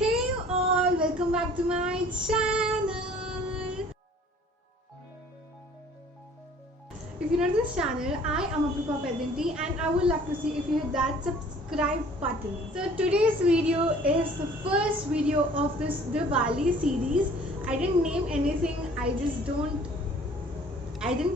Hey all, welcome back to my channel. If you're new to this channel, I am Aprupa Pedinti and I would love to see if you hit that subscribe button. So today's video is the first video of this Diwali series. I didn't name anything, I didn't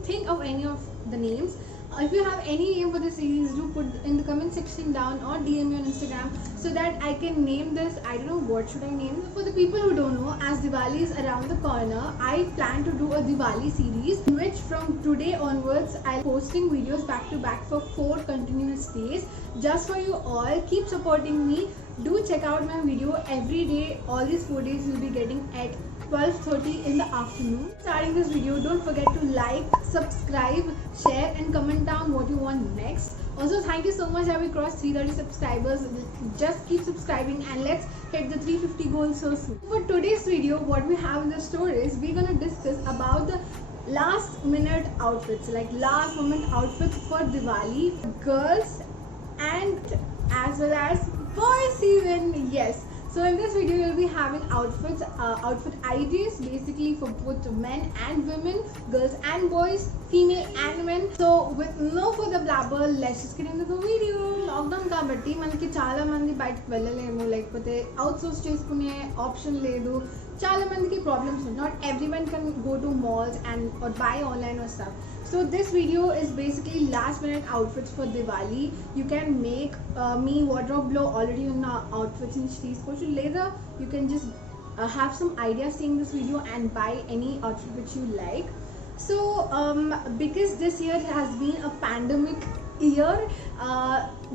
think of any of the names. If you have any name for the series, do put in the comment section down or DM me on Instagram so that I can name this. I don't know what should I name. For the people who don't know, as Diwali is around the corner, I plan to do a Diwali series in which from today onwards I'll be posting videos back to back for 4 continuous days just for you all. Keep supporting me. Do check out my video every day. All these 4 days you'll be getting at 12:30 in the afternoon. Starting this video, don't forget to like, subscribe, share and comment down what you want next. Also, thank you so much that we crossed 330 subscribers. Just keep subscribing and let's hit the 350 goal so soon. For today's video, what we have in the store is we're gonna discuss about the last minute outfits, like last moment outfits for Diwali, girls and as well as boys even. Yes, so in this video you'll be having outfit ideas basically for both men and women, girls and boys, female and men. So with no further blabber, let's just get into the video. Lockdown కాబట్టి మనకి చాలా మంది బయటకు వెళ్ళలేము, లేకపోతే outsource చేసుకునే option లేదు. చాలా మందికి ప్రాబ్లమ్స్ ఉన్నాయి. Not everyone can go to malls and or buy online or stuff. So this video is basically last minute outfits for Diwali. You can make me wardrobe blow already in outfits in తీసుకోవచ్చు, లేదా you can just have some ideas seeing this video and buy any outfit which you like. So because this year has been a pandemic year,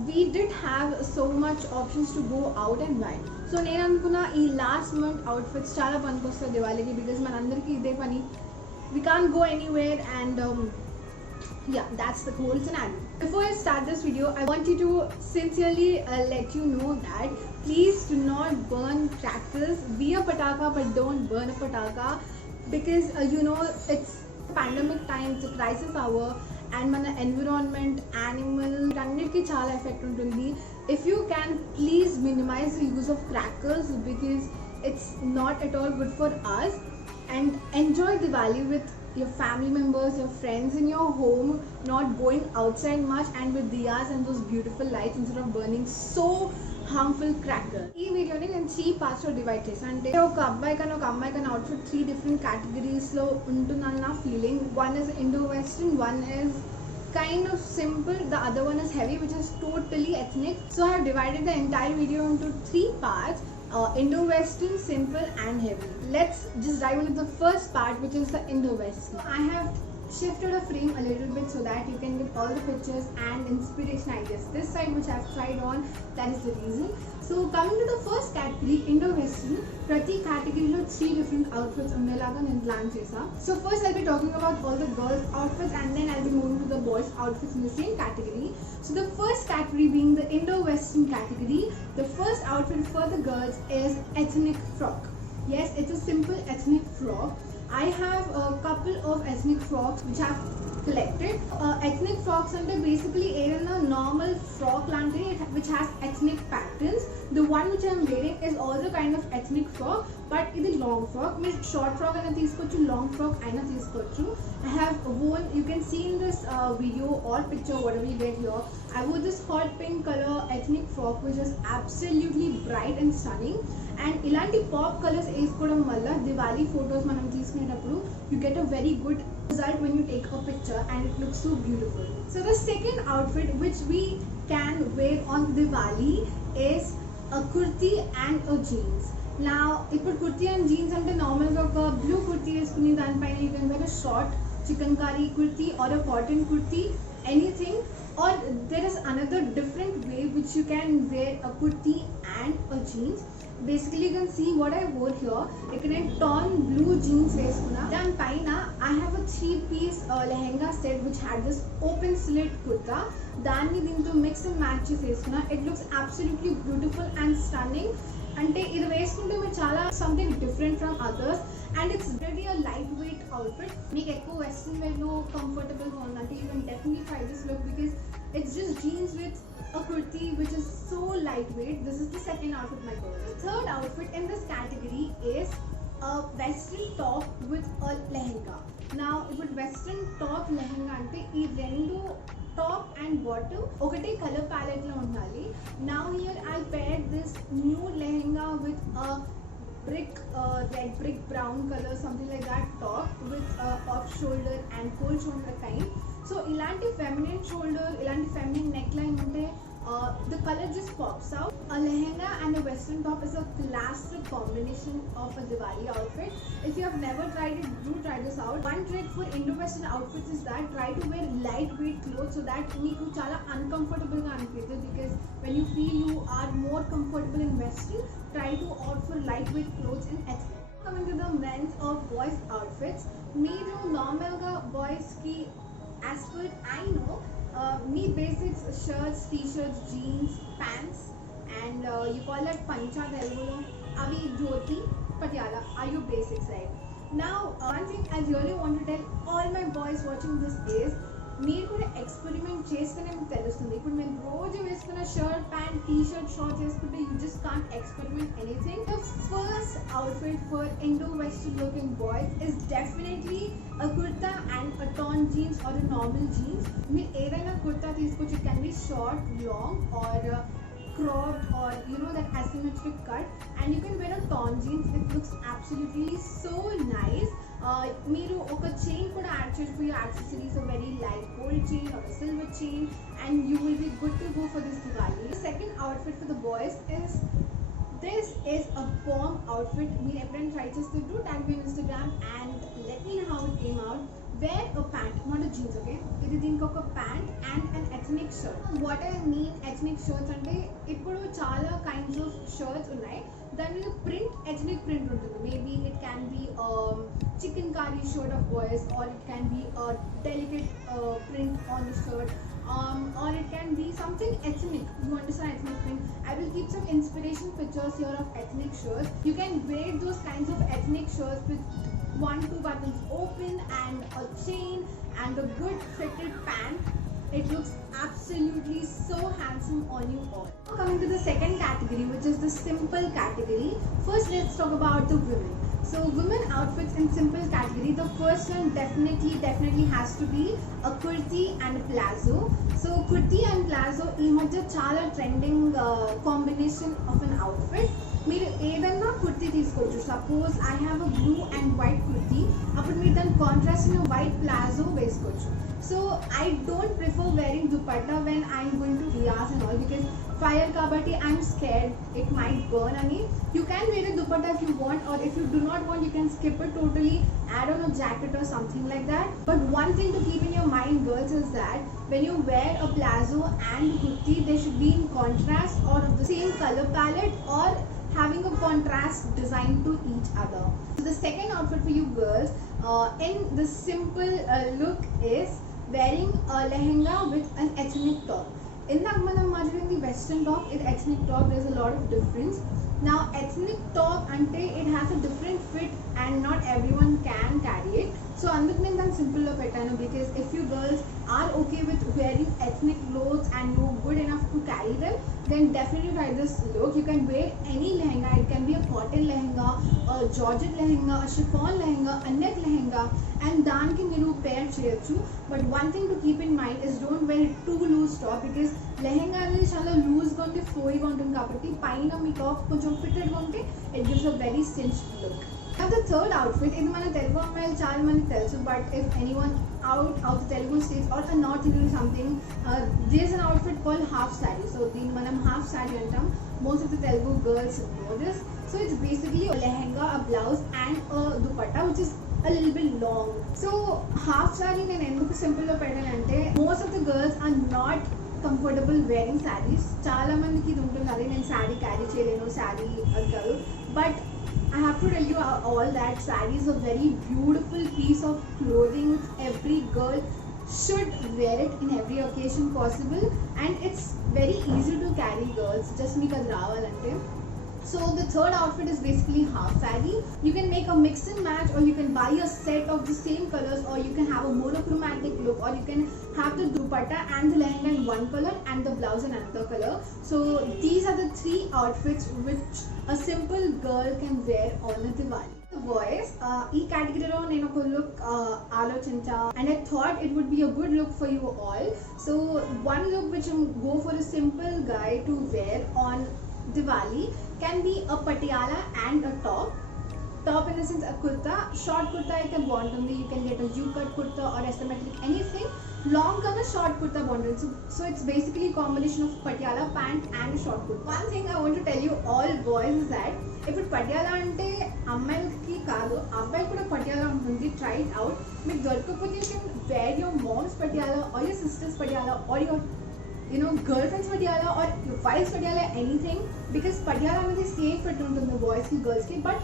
we did have so much options to go out and buy. So నేను అనుకున్నా ఈ last month outfits చాలా పనికొస్తాయి దివాళీకి, because మనందరికీ ఇదే పని. We can't go anywhere and yeah, that's the whole scenario. Before I start this video, I want you to sincerely let you know that please do not burn crackers. Be a pataka but don't burn a pataka, because it's pandemic time, it's a crisis hour and mana environment, animal annitiki chaala effect untundi. If you can, please minimize the use of crackers because it's not at all good for us. And enjoy Diwali with your family members, your friends in your home, not going outside much and with diyas and those beautiful lights instead of burning so harmful crackers. ఈ వీడియోని నేను 3 parts లో divide చేశాను. అంటే ఒక అమ్మాయి కన్నా outfit 3 different categories లో ఉంటుందని నా feeling. One is Indo-Western, one is kind of simple, the other one is heavy, which is totally ethnic. So I have divided the entire video into 3 parts. Indo-Western, simple and heavy. Let's just dive into the first part, which is the Indo-Western. I have shifted a frame a little bit so that you can get all the pictures and inspiration ideas. This side which I have tried on, that is the reason. So coming to the first category, Indo-Western, ప్రతి కేటగిరీలో 3 different outfits ఉండేలాగా నేను plan చేసా. So first I'll be talking about all the girls outfits and then I'll be moving to the boys outfits in the same category. So the first category being the Indo-Western category, the first outfit for the girls is ethnic frock. Yes, it's a simple ethnic frock. I have a couple of ethnic frocks which I've collected. Ethnic frocks are basically a normal frock which has ethnic patterns. The one which I'm wearing is also kind of ethnic frock, but it is long frock. Means short frock aina teeskochu, long frock aina teeskochu. I have worn, you can see in this video or picture whatever you get here, I wore this hot pink color ethnic frock which is absolutely bright and stunning. And ilanti pop colors వేసుకోవడం వల్ల Diwali photos మనం తీసుకునేటప్పుడు you get a very good result when you take a picture and it looks so beautiful. So the second outfit which we can wear on Diwali is a kurti and a jeans. Now ఇప్పుడు kurti and jeans అంటే normal గా ఒక blue kurti వేసుకుని దానిపైన you can wear a short chikankari kurti or a cotton kurti, anything. Or there is another different way which you can wear a kurti and a jeans. Basically you can see what I wore here. ఇక్కడ నేను torn blue jeans వేసుకున్నా, దాని పైన I have a 3-piece lehenga set which had this open slit kurta. దాన్ని దీంతో mix and match చేసి వేసుకున్నా. It looks absolutely beautiful and stunning. అంటే ఇది వేసుకుంటే మీరు చాలా something different from others and it's really a lightweight outfit. మీకు ఎక్కువ వెస్ట్రన్ వేర్ లో కంఫర్టబుల్ గా ఉందంటే you can definitely try this look because It's just jeans with a kurti which is so lightweight. This is the second outfit, my girl. The third outfit in this category is a western top with a lehenga. Now ఇప్పుడు western top lehenga అంటే ఈ రెండు top and bottom ఒకటే colour palette లో ఉండాలి. Now here I pair this new lehenga with brick red brick brown color, something like that top with off shoulder and full shoulder kind. So ilanti feminine shoulder, ilanti feminine neckline unte the color just pops out. A lehenga and a western top is a classic combination of a Diwali outfit. If you have never tried it, do try this out. One trick for Indo-Western outfits is that try to wear lightweight clothes so that meeku chala uncomfortable ga anipitadu, because when you feel you are more comfortable in western, try to opt for lightweight clothes in ethnic. Coming to the men's or boys outfits, meeru normal ga boys ki as per I know me basics shirts, t-shirts, jeans, pants, and you call that pancha telugulo, avi dhoti, patiala are your basics, right? Now one thing I really want to tell all my boys watching this is మీరు కూడా experiment చేస్తేనే మీకు తెలుస్తుంది. ఇప్పుడు మేము రోజు వేసుకున్న shirt pant T shirt shorts వేసుకుంటే you just can't experiment anything. The first outfit for Indo western looking boys is definitely a kurta and a tan jeans or a normal jeans. మీరు ఏదైనా కుర్తా తీసుకోవచ్చు. It can be short, long or cropped, or you know that asymmetric cut, and you can wear a torn jeans. It looks absolutely so nice. మీరు ఒక chain కూడా add చేయొచ్చు for your accessories, a very light gold chain or a silver chain, and you will be good to go for this Diwali. The second outfit for the boys is this is a bomb outfit. Me everyone try just to do tag me on Instagram and let me know how it came out. Wear a pant, not a jeans, okay? ఇది దీనికి ఒక pant and an ethnic shirt. What I mean ethnic shirts అంటే ఇప్పుడు చాలా kinds of shirts ఉన్నాయి, దాని మీద print ethnic print ఉంటుంది. Maybe it can be chikankari shirt of boys, or it can be delicate print on the shirt, or it can be something ethnic. You understand ethnic print? I will keep some inspiration pictures here of ethnic shirts. You can wear those kinds of ethnic shirts with 1-2 buttons open and a chain and a good fitted pant. It looks absolutely so handsome on you all. Now coming to the second category, which is the simple category. First let's talk about the women. So women outfits in simple category, the first one definitely has to be a kurti and a palazzo. So kurti and palazzo ee madhya chala trending combination of an outfit. మీరు ఏదన్నా కుర్తీ తీసుకోవచ్చు. Suppose I have a blue and white kurti, అప్పుడు మీరు దాని contrast white palazzo వేసుకోవచ్చు. So I don't prefer wearing dupatta when I'm going to riyaz and all, because fire కాబట్టి I'm scared it might burn అని. You can wear a dupatta if you want, or if you do not want, you can skip it totally, add on a jacket or something like that. But one thing to keep in your mind, girls, is that when you wear a palazzo and kurti, they should be in contrast or of the same color palette, or having a contrast design to each other. So the second outfit for you girls in the simple look is wearing a lehenga with an ethnic top. ఇందాక మనం మాట్లాడింది western top, ఇది ethnic top. There is a lot of difference. నా ethnic top అంటే it has a different fit and not every one can carry it. So అందుకు నేను దాన్ని సింపుల్లో పెట్టాను, because if you girls are okay with wearing ethnic clothes and you're good enough to carry them, then definitely try this look. You can wear any lehenga. It can be a cotton lehenga, a georgette lehenga, a chiffon lehenga, a net lehenga, and daniki meeru pair cheyochu. But one thing to keep in mind is don't wear it too loose top, because lehenga అనేది చాలా loose గా ఉంటే ఫ్లోయిగా ఉంటుంది కాబట్టి పైన మీ top కొంచెం fitted గా ఉంటే it gives a very cinched look. Now the third outfit, ఇది మన తెలుగు అమ్మాయిలు చాలా మంది తెలుసు, but if anyone out of the Telugu states or a North Indian something, there's an outfit called half saree. So దీన్ని మనం half saree అంటాం. Most of the Telugu girls know this. So it's basically a lehenga, a blouse and a dupatta which is a little bit long. So half saree నేను ఎందుకు simple లో పెట్టానంటే, most of the girls are not comfortable wearing sarees. చాలా మందికి ఇది ఉంటుంది, అదే నేను sari carry చేయలేను, శారీ అది కాదు. But I have to tell you all that saree is a very beautiful piece of clothing which every girl should wear it in every occasion possible, and it's very easy to carry, girls. Just meeku adi ravalante. So the third outfit is basically half saree. You can make a mix and match, or you can buy a set of the same colors, or you can have a monochromatic look, or you can have the dupatta and the lehenga in one color and the blouse in another color. So these are the three outfits which a simple girl can wear on a Diwali. The boys, ఈ కేటగిరీలో నేను ఒక look ఆలోచించా, and I thought it would be a good look for you all. So one look which go for a simple guy to wear on Diwali can be a patiala and a top. Top in the sense a kurta, short kurta అయితే బాగుంటుంది. You can get a U-cut kurta or asymmetric anything. Long కన్నా short kurta బాగుంటుంది. So it's basically a combination of patiala pant and a short kurta. One thing I want to tell you all boys is that ఇప్పుడు పటియాలా అంటే అమ్మాయిలకి కాదు, అబ్బాయిలు కూడా పటియాలా ఉంటుంది. Try it out. మీకు దొరకకపోతే you can wear your mom's Patiala or your sister's Patiala or your girlfriends patiala or your wife's patiala, anything, because patiala అనేది సేమ్ ఫిట్ ఉంటుంది బాయ్స్ కి గర్ల్స్ కి, బట్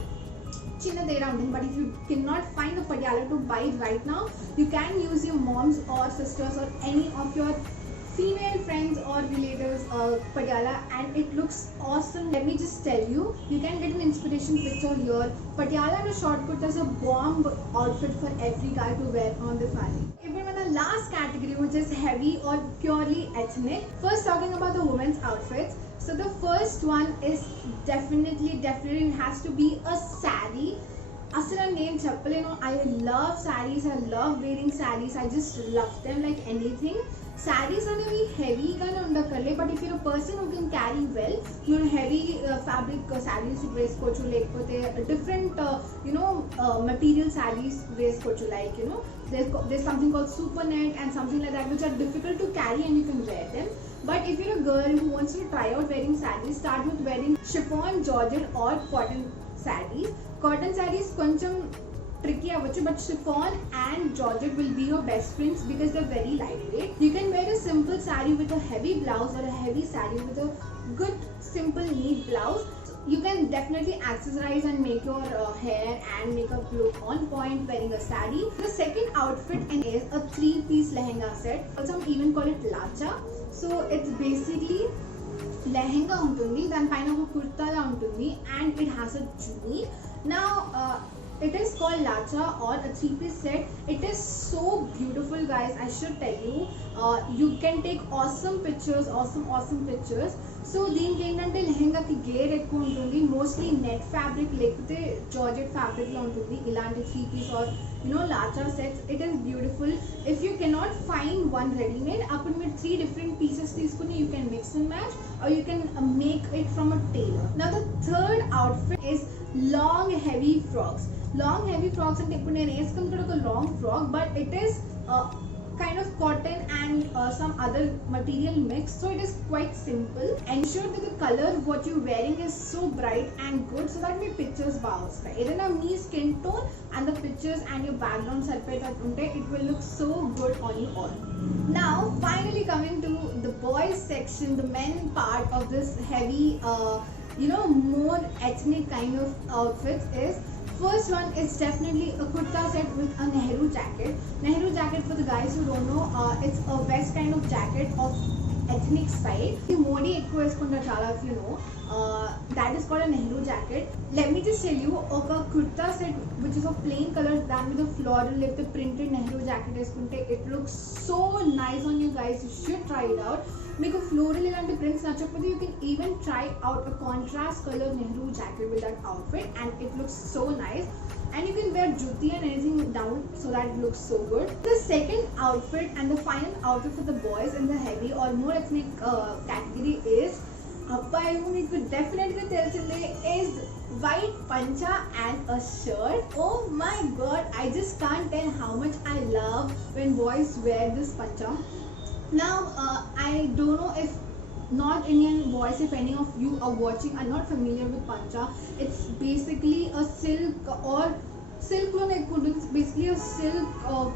చిన్న తేడా ఉంటుంది. But if you can not find a patiala to buy right now, you can use your moms or sisters or any of your female friends or relatives patiala, and it looks awesome. Let me just tell you, you can get an inspiration picture here. Patiala and a short kurta is a bomb outfit for every guy to wear on this Diwali. Even the last category, which is heavy or purely ethnic. First, talking about the women's outfits. So the first one is definitely has to be a saree. అసలు నేను చెప్పలేను, I love sarees, I love wearing sarees, I just love them like anything. Sarees అనేవి హెవీగానే ఉండక్కర్లే, but if you're person who can carry well, మీరు heavy fabric saris వేసుకోవచ్చు, లేకపోతే different material saris వేసుకోవచ్చు. Like there's something called super net and something like that, which are difficult to carry and you can wear them. But if you're a girl who wants to try out wearing sarees, start with wearing chiffon, georgette or cotton sarees. Cotton sarees కొంచెం tricky అవ్వచ్చు, but chiffon and georgette will be your best friends because they're very lightweight. You can wear a simple saree with a heavy blouse or a heavy saree with a good simple neat blouse. You can definitely accessorize and make your hair and makeup look on point wearing a saree. The second outfit is a 3-piece lehenga set. Also even call it lacha. So it's basically lehenga ఉంటుంది, దానిపైన ఒక కుర్తాలా ఉంటుంది, and it has a chuni. Now it is called lacha or a 3-piece set. It is so beautiful guys, I should tell you. You can take awesome pictures. సో దీనికి ఏంటంటే లెహెంగాకి గేర్ ఎక్కువ ఉంటుంది, మోస్ట్లీ నెట్ ఫ్యాబ్రిక్ లేకపోతే georgette ఫ్యాబ్రిక్లో ఉంటుంది ఇలాంటి 3-piece or lachha sets. It is beautiful. If you cannot find one readymade, అప్పుడు మీరు 3 డిఫరెంట్ పీసెస్ తీసుకుని you can mix and match or you can make it from a tailor. Now the third outfit is long heavy frocks. Long heavy frocks అంటే ఇప్పుడు నేను వేసుకుని కూడా ఒక long frock, but it is kind of cotton and some other material mix, so it is quite simple. Ensure that the color what you're wearing is so bright and good so that your pictures bounce. Even a me skin tone and the pictures and your background separate unte, it will look so good on you all. Now finally coming to the boys section, the men part of this heavy more ethnic kind of outfits is, first one is definitely a kurta set with a Nehru jacket. Nehru jacket, for the guys who don't know, it's a vest kind of jacket of ethnic style. Modi ekku veskunta chala, if you know, that is called a Nehru jacket. Let me just tell you, oka kurta set which is of plain color, done with a floral like the printed Nehru jacket veskunte, it looks so nice on you guys. You should try it out. మీకు floral ఇలాంటి prints నచ్చకపోతే you can even try out a contrast colour Nehru jacket with that outfit and it looks so nice. And you can wear jutti and anything down so that it looks so good. The second outfit and the final outfit for the boys in the heavy or more ethnic category is, abbayu meeku definitely telisinde, is white pancha and a shirt. Oh my god, I just can't tell how much I love when boys wear this pancha. Now I don't know if North Indian boys, if any of you are watching, are not familiar with pancha. It's basically a silk or silk lo ekkundu. It's basically a silk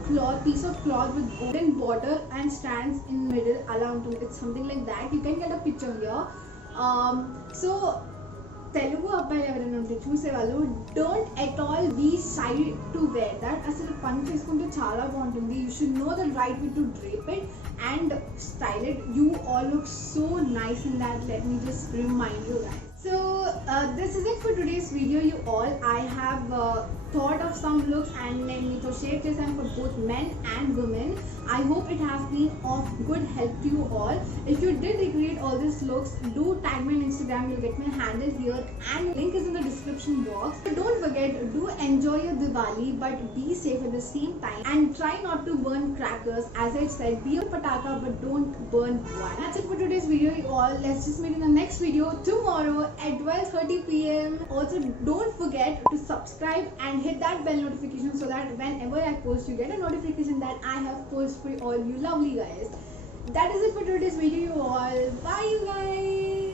cloth, piece of cloth with golden border and strands in middle ala untundi. It's something like that. You can get a picture here. So Telugu అబ్బాయిలు ఎవరైనా ఉంటే చూసేవాళ్ళు, don't at all be shy to wear that. అసలు పని చేసుకుంటే చాలా బాగుంటుంది. You should know the right way to drape it and style it. You all look so nice in that. Let me just remind you guys. So this is it for today's video, you all. I have thought of some looks and then to share this and for both men and women. I hope it has been of good help to you all. If you did recreate all these looks, do tag me on Instagram. You'll get my handle here and link is in the description box. But don't forget, do enjoy your Diwali but be safe at the same time and try not to burn crackers. As I said, be a pataka but don't burn one. That's it for today's video, you all. Let's just meet in the next video tomorrow at 12:30 p.m. Also, don't forget to subscribe and hit that bell notification so that whenever I post, you get a notification that I have posted for all you lovely guys. That is it for today's video, you all. Bye, you guys.